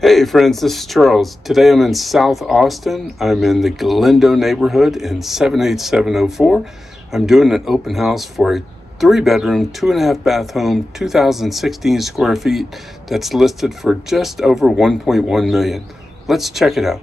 Hey friends, this is Charles. Today I'm in South Austin. I'm in the Glendo neighborhood in 78704. I'm doing an open house for a 3-bedroom, 2.5 bath home, 2016 square feet that's listed for just over 1.1 million. Let's check it out.